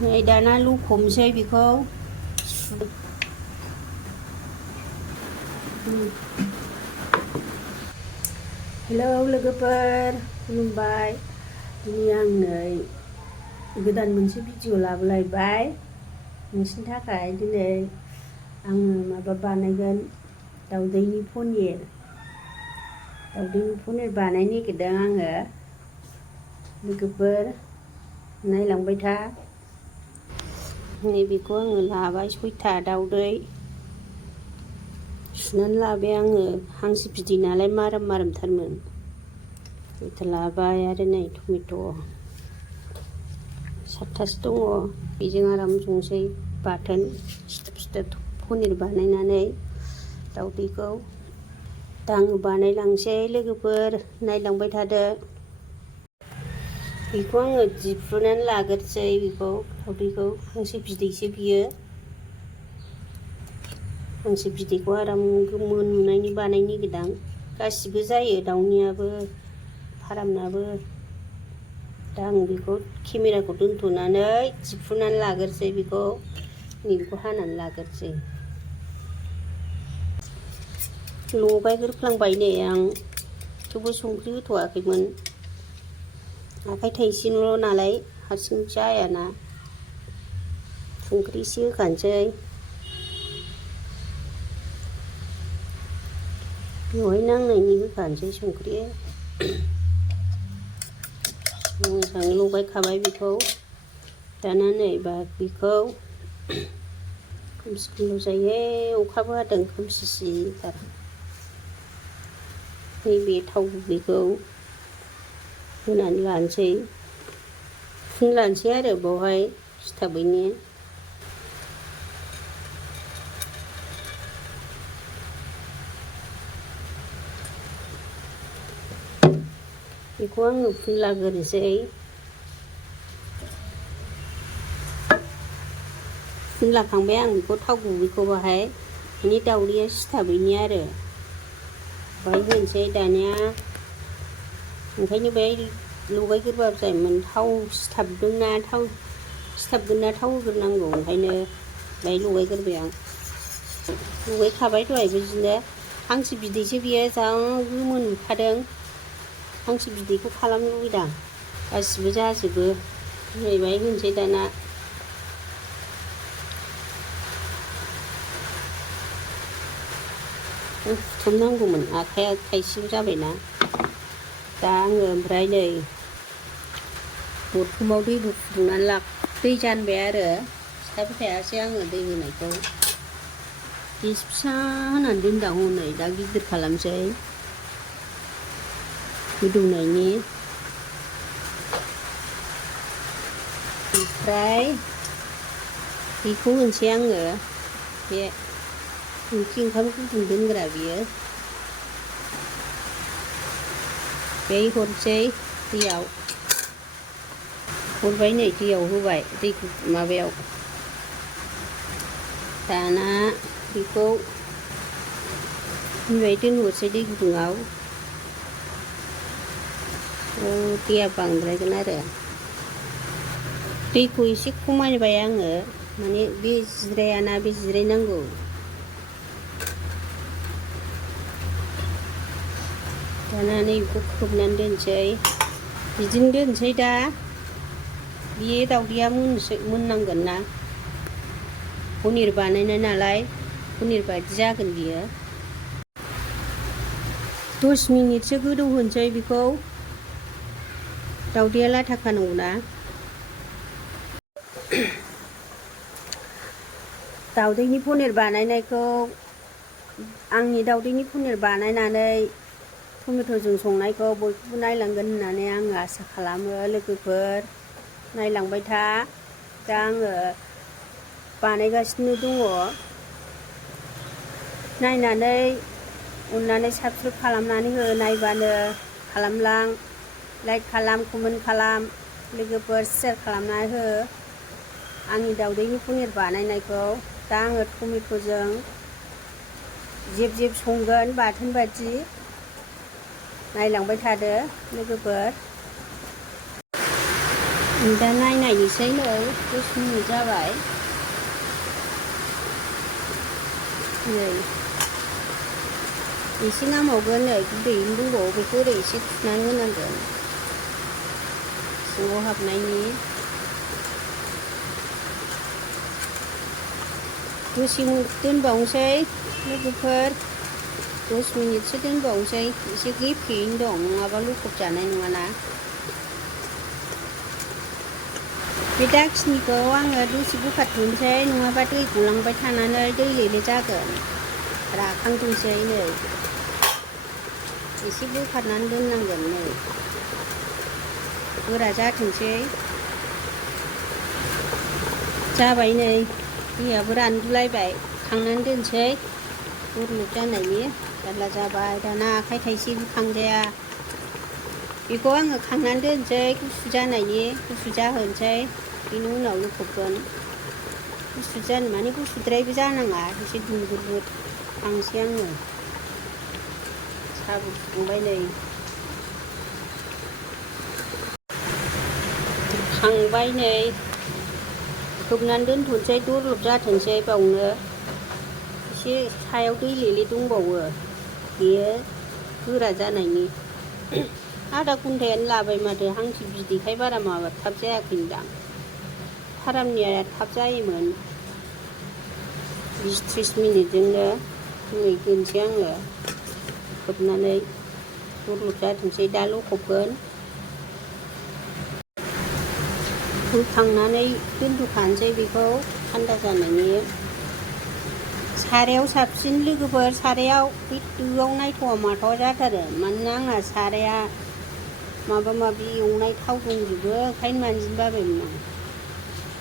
नै दाना लुख'नोसै बेखौ हेलौ लोगोफोर खुलुमबाय। दिनै आं नै गोदान मोनसे भिडिअ लाबोलायबाय नोंसिनि थाखाय। दिनै आङो माबा बानायगोन, दाउदैनि पनिर बानायनो नागिरदों आङो। लोगोफोर नायलांबाय था। नैबेखौ आङो लाबाय 6था दाउदै सुनानै लाबाय आङो। हांसो बिदै नालाय माराम मारामथारमोन। 6था लाबाय आरो नै टमेट' 7थासो दङ। बेजों आराम संसै बाथोन सिथोब सिथोब पनिर बानायनानै दाउदैखौ। दा आङो बानायलांसै लोगोफोर नायलांबाय थादो। बेखौ आङो दिफ्रुनानै लाग्रोसै बेखौ दाउदैखौ। हांसो बिदैसो बियो। हांसो बिदैखौ आराम गोमोन नुनायनि बानायनो नागिरदां। गासिबो जायो, दाउनियाबो फारामनाबो। दा आं बेखौ केमेराखौ दोनथ'नानै दिफ्रुनानै लाग्रोसै बेखौ। नैबेखौ हानानै लाग्रोसै। लगायग्रोफ्लांबाय नै आं, थेवबो संख्रि होथ'वाखैमोन। आखाइ थाइसेल' नालाय हारसिं जायाना, संख्रि एसे होखानोसै। बेवहाय नांनायनि होखानोसै संख्रि। मोजाङै लगायखाबाय बेखौ। दाना नै बेखौ खोमसि खोमलाव जायोहाय, अखाबो हादों खोमसिसिथार। नैबे थाव गुबैखौ होनानै लानोसै, फुनलानोसै आरो बावहाय सिथाबैनि। बेखौ आङो फुनलाग्रोनोसै। फुनलाखांबाय आं बेखौ थाव गुबैखौ बाहाय, माने दाउदैया सिथाबैनि आरो। बाहाय होनोसै दानिया। ओंखायनो बेहाय लगायग्रोबाबो जायोमोन। थाव सिथाबगोन ना थाव होग्रोनांगौ, ओंखायनो बेहाय लगायग्रोबाय आं। लगायखाबाय दहायबो बिदिनो। हांसो बिदैसो बियो, जा गोमोन नुखादों। हांसो बिदैखौ खालामनो लुबैदां। गासिबो जाजोबो। नै बेहाय होनोसै दाना। फुथुमनांगौमोन, आखाइया थाइसेबो जाबायना। दा आङो ओमफ्राय नै बरथनाव दैबो फुदुंनानै दै जानबाय आरो। खिथाबाय थायासै आङो दै होनायखौ। गेस फिसा होनानै दोनदां हनै, दा गिदिर खालामसै गोदौनायनि। ओमफ्राय बेखौ होनोसै आङो, बे ओंखाम गुदुं दोनग्रा बियो। बेहाय हरसै दैयाव। हरबाय नै दैयाव होबाय, दैखौ माबायाव। दाना बेखौ बेहाय दोनहरसै दै गुदुङाव। दैया बांद्रायगोन आरो। दैखौ एसे खमायबाय आङो, माने बे जिरायाना, बे जिरायनांगौ। दाना बेखौ खोबनानै दोनसै। बिदिनो दोनसै दा। बेयो दाउदैया मोननांगोन ना। पनिर बानायनाय नालाय, पनिर बायदि जागोन बियो। 10 मिनिटसो गोदौ होनोसै बेखौ। दाउदैया लाथा खानांगौना। दाउदैनि पनिर बानायनायखौ, आंनि दाउदैनि पनिर बानायनानै टमेट'जों संनायखौ बयखौबो नायलांगोन होननानै आङो आसा खालामो। लोगोफोर नायलांबाय था। दा आङो बानायगासिनो दङ। नायनानै अननानै साबस्क्राइब खालामनानै हो। नायबानो खालामलां, लाइक खालाम, कमेन्ट खालाम। लोगोफोर शेयार खालामना हो आंनि दाउदैनि पनिर बानायनायखौ। दा आङो टमेट'जों जेब जेब संगोन, बाथोन बायदि। नायलांबाय थादो लोगोफोर। दा नायनायनोसै नै 10 मिनिट जाबाय नै एसे नांबावगोन नै गुदैयैनो दंबावो बेखौ ओरै एसे थुनानै होनांगोन सिङाव हाबनायनि दसे दोनबावनोसै लोगोफोर 10 मिनिटसो दोनबावनोसै एसे गेफेयैनो दं नङाबा लखब जानाय नङाना बे दाखिनिखौ आङो दसे बोखारथ'नोसै नङाबा दै गलांबाय थानानै दै लेले जागोन राखांथोंसै नै एसे बोखारनानै दोननांगोन नै गोरा जाथोंसै जाबाय नै दैयाबो रानगुलायबाय खांनानै दोनसै गुरलुब जानायनि जारला जाबाय दाना आखाइ थाइसेबो खांजाया बेखौ आङो खांनानै दोनसै गुसु जानायनि गुसु जाहोनोसै बेनि उनाव लखबगोन गुसु जानो माने गुसुद्रायबो जानाङा एसे दुंबुर खांसै आङो साहाबो फुदुंबाय नै खांबाय नै खोबनानै दोनथ'नोसै दुरलुब जाथोंसै बावनो एसे सायाव दै लेले दंबावो बेयो गोरा जानायनि आधा घन्टायानो लाबाय माथो हांसो बिदैखाय बारा माबा थाब जायाखैदां फारामनिया थाब जायोमोन 20-30 मिनिटजोंनो नै दोनसै आङो खोबनानै दुरलुब जाथोंसै दा लखबगोन बोखांनानै दोनथ'खानोसै बेखौ थान्दा जानायनि सारायाव साबसिन लोगोफोर सारायाव बे दोआव नायथावा माथावा जाथारो मानोना आंना साराया माबा माबि एवनाय थाव दंजोबो ओंखायनो मानजिनो बाबायमोन आं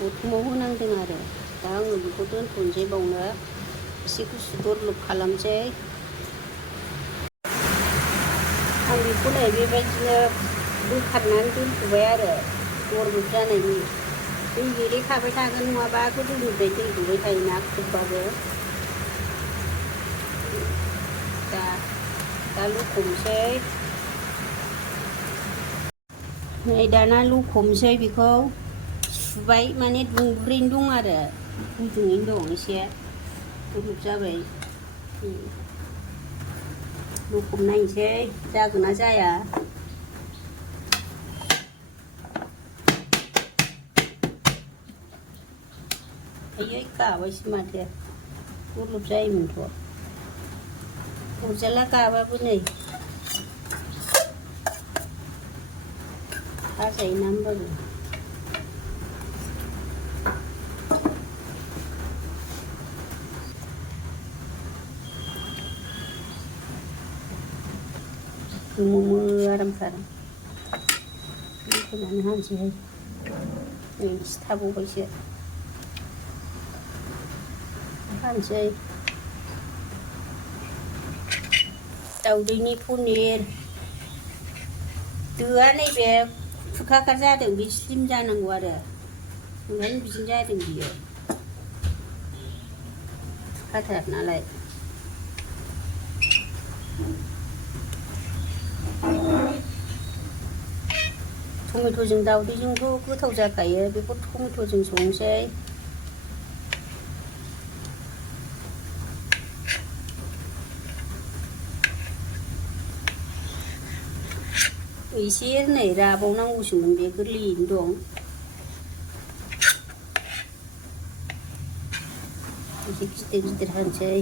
बथमाव होनांदों आरो दा आङो बेखौ दोनथ'नोसै बावनो एसे गुसु दुरलुब खालामसै आं बेखौ नै बेबायदिनो बोखारनानै दोनथ'बाय आरो दुरलुब जानायनि दै लेलेखाबाय थागोन नङाबा गोदौनिफ्राय दै गबाय थायोना खोबबाबो दा लखबनोसै नै दाना लखबनोसै बेखौ सुबाय माने दुंब्रुदैनो दं आरो गुदुङैनो दं एसे दुरलुब जाबाय लखब नायनोसै जागोन ना जाया आयै गाबायसो माथो दुरलुब जायोमोनथ' अरजाला गाबाबो नै हाजायो ना होमबाबो दुमो आरामथार होनानै हानोसैहाय नै एसे थाबावबायसो हानोसै दाउदैनि पनिर दोआ नैबे खुरखाखार जादों बे स्लिम जानांगौ आरो ओंखायनो बिदिनो जादों बियो खुरखाथार नालाय टमेट'जों दाउदैजोंथ' गोथाव जाखायो बेखौ टमेट'जों संनोसै एसे नै राबावनांगौसोमोन बे गोरलैयैनो दं एसे गिदिर गिदिर हानोसै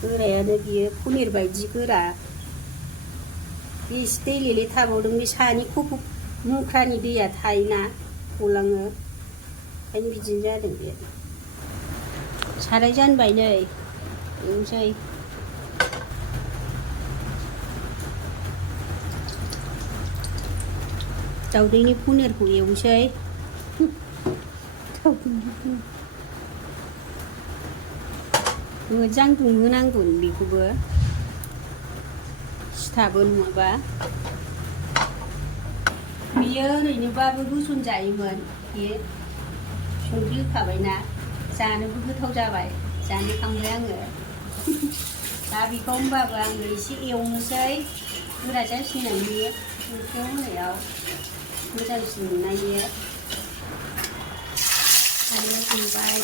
गोरायानो बियो पनिर बायदि गोरा एसे दै लेले थाबावदों बे सानि खफ' मुख्रानि दैया थायोना गलाङो ओंखायनो बिदिनो जादों बे साराय जानबाय नै एवनोसै दाउदैनि पनिरखौ एवनोसै मोजां दुंहोनांगोन बेखौबो सिथाबो नङाबा बियो ओरैनोबाबो होसनजायोमोन बे संख्रि होखाबायना जानोबो गोथाव जाबाय जानो खांबाय आङो दा बेखौ होमबाबो आङो एसे एवनोसै गोरा जासिननायनि ओंख्रियाव होनायाव मोजांसिन नुनायनि आरो दुंबाय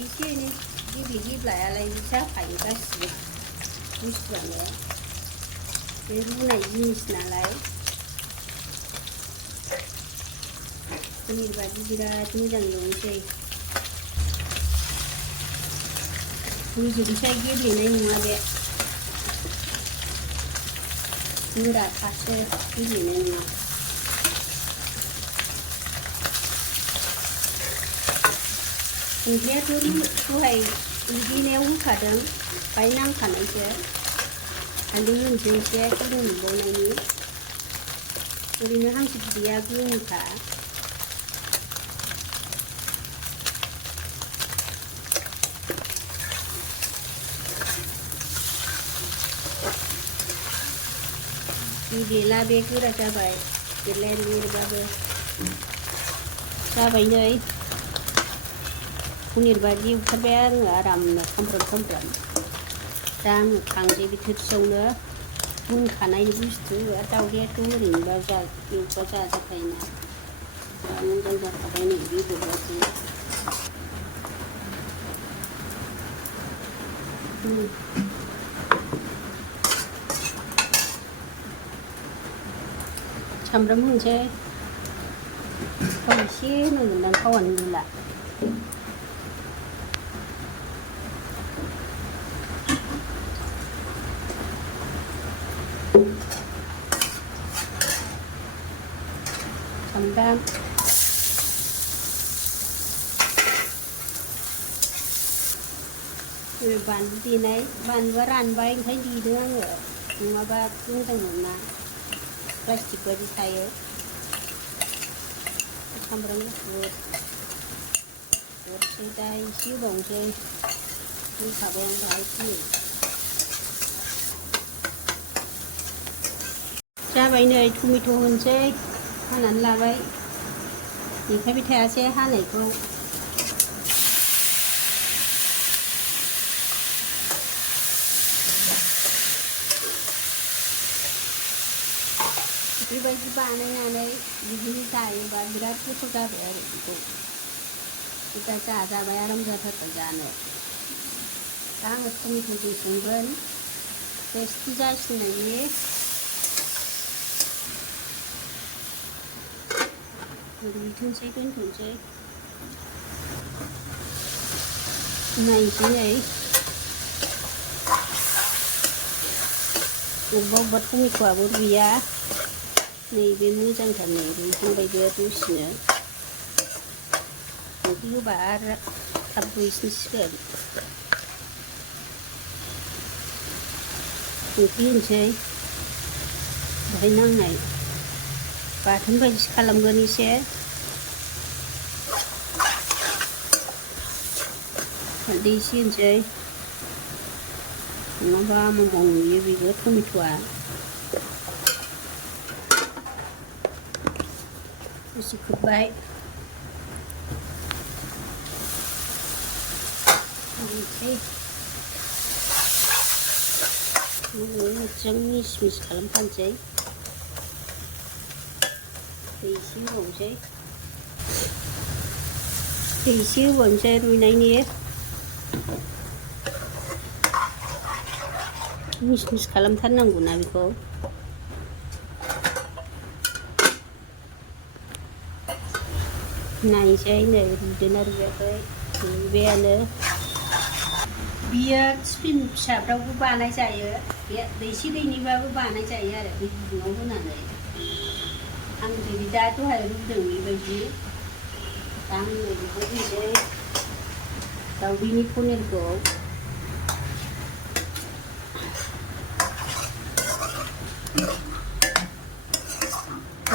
एसे एनै गेब्लेलायालाय जाखायो गासिबो बुस्थुआनो बे रुनाय जिनिस नालाय पनिर बादि बिराद मोजां एवनोसै रुजोबनोसै गेब्लेनाय नङा बे गोराखासो गेब्लेनाय नङा ओंख्रियाथ' दहाय उग्लिनायाव होखादों बाहाय नांखानायसो हालदै होनोसै एसे गोदौ मोनबावनायनि ओरैनो हांसो बिदैया गोमोखा गेब्लेला बे गोरा जाबाय गेब्लेबाबो जाबाय नै पनिर बादि ओंखारबाय आङो आरामनो खामफ्राम दा आङो खांसै बे थोरसियावनो मोनखानाय बुस्थु दावदैयाथ' ओरैनोबा एवबा जाजाखायोना मोजां जाखाबाय नै बेदरबादि सामब्राम होनोसै थाव एसे होनांगोनदां थावानो गैला सामब्राम बानलु देनाय बानलुआ रानबाय ओंखायनो देदों आङो नङाबा मोजां मोना प्लास्टिक बादि थायो सामब्राम गुफुर हरसै दा एसे होबावनोसै होखाबाय आं दाहाय फैयो जाबाय नै टमेट' होनोसै हानानै लाबाय देखायबाय थायासै हानायखौ बेबायदि बानायनानै बिदिनो जायोबा बिराद गोथाव जाबाय आरो बेखौ दा जाजाबाय आराम जाथारबाय जानो दा आङो टमेट'जों संगोन टेस्टि जासिननायनि रुइथोंसै दोनथ'नोसै नायनोसै नै अबेबा टमेट'आबो रुइया नैबे मोजांथार नै रुइखांबाय बे दसेनो संख्रि होबा आरो थाब रुइसिनसिगोन संख्रि होनोसै बेहाय नांनाय बाथोन बायदिसो खालामगोन एसे हालदै एसे होनोसै नङाबा आमाव नुयो बेबो टमेट'आ दसे खोबबाय होनोसै मोजां मिस मिस खालामफानोसै दै एसे होबावनोसै रुइनायनि मिस मिस खालामथारनांगौना बेखौ नायनोसै नै रुइदोंना रुइयाखै रुइबायानो बियो टिफिन फिसाफ्रावबो बानायजायो बे दैसे दैनैबाबो बानायजायो आरो बे गुदुङाव होनानै आं जेरै दा दहाय रुदों बेबायदि दा आङो बेखौ होनोसै दाउदैनि पनिरखौ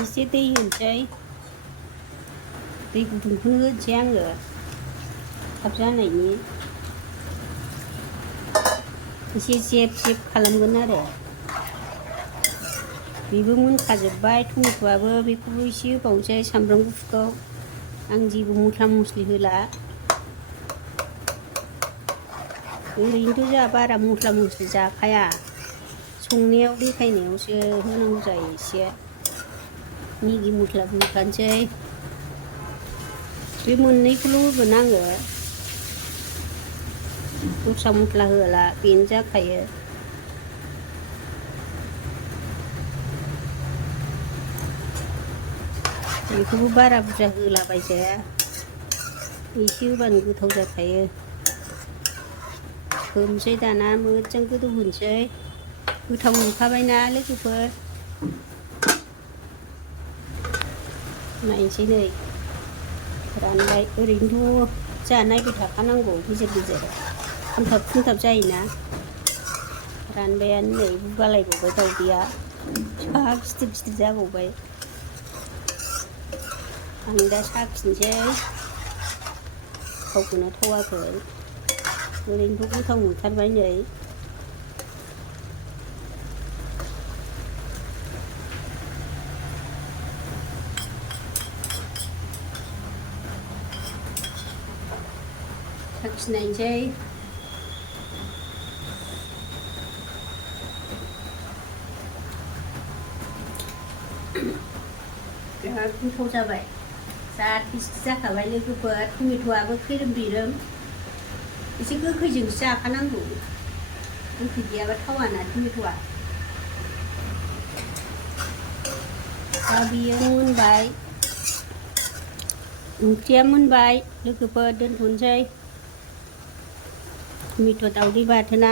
एसे दै होनोसै दै गुदुंखौनो होनोसै आङो थाब जानायनि एसे जेब जेब खालामगोन आरो बेबो मोनखाजोब्बाय टमेट'आबो बेखौबो एसे होबावनोसै सामब्राम गुफुरखौ आं जेबो मस्ला मस्लि होला ओरैनोथ' जोंहा बारा मस्ला मस्लि जाखाया संनायाव देखायनायावसो होनांगौ जायो एसे मेगि मस्ला होखानोसै बे मोननैखौल' होगोन आङो दस्रा मस्ला होला बेनो जाखायो बेखौबो बारा बुरजा होलाबायजाया एसे होबानो गोथाव जाखायो खोबनोसै दाना मोजां गोदौ होनोसै गोथाव नुखाबायना लोगोफोर नायनोसै नै रानबाय ओरैनोथ' जोंहा नायबाय थाखानांगौ गेजेर गेजेर खामथाब खुमथाब जायोना रानबायानो नै बालायबावबाय दावदैया फिसा गिदिर गिदिर जाबावबाय आं दा साखिनोसै थावखौना थावाखै ओरैनोथ' गोथाव मोनथारबाय नै साखिनायसै बिराद गोथाव जाबाय जा टेस्टि जाखाबाय लोगोफोर टमेट'आबो खैरोम दैरोम एसे गोखैजोंसो जाखानांगौ गोखै गैयाबा थावाना टमेट'आ दा बियो मोनबाय ओंख्रिया मोनबाय लोगोफोर दोनथ'नोसै टमेट' दावदै बाथोना